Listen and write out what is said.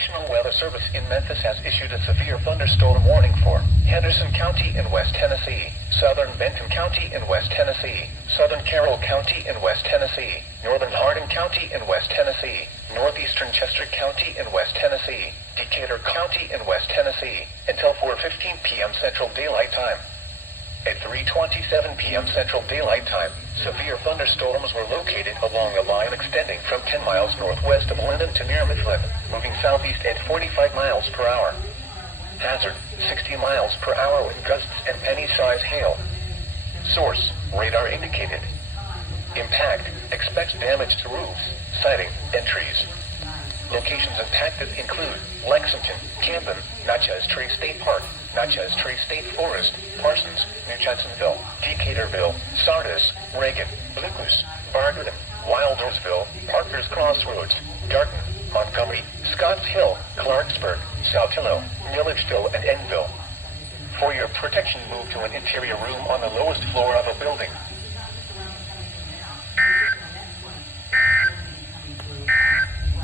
National Weather Service in Memphis has issued a severe thunderstorm warning for Henderson County in West Tennessee, southern Benton County in West Tennessee, southern Carroll County in West Tennessee, northern Hardin County in West Tennessee, northeastern Chester County in West Tennessee, Decatur County in West Tennessee, until 4:15 p.m. Central Daylight Time. At 3:27 p.m. Central Daylight Time, severe thunderstorms were located along a line extending from 10 miles northwest of Linden to near Mifflin, moving southeast at 45 miles per hour. Hazard, 60 miles per hour with gusts and penny-size hail. Source, radar indicated. Impact, expects damage to roofs, siding, and trees. Locations impacted include Lexington, Camden, Natchez Trace State Park, Natchez Trace State Forest, Parsons, New Johnsonville, Decaturville, Sardis, Reagan, Lucas, Bargain, Wildersville, Parker's Crossroads, Darton, Montgomery, Scotts Hill, Clarksburg, Saltillo, Milledgeville, and Enville. For your protection, move to an interior room on the lowest floor of a building.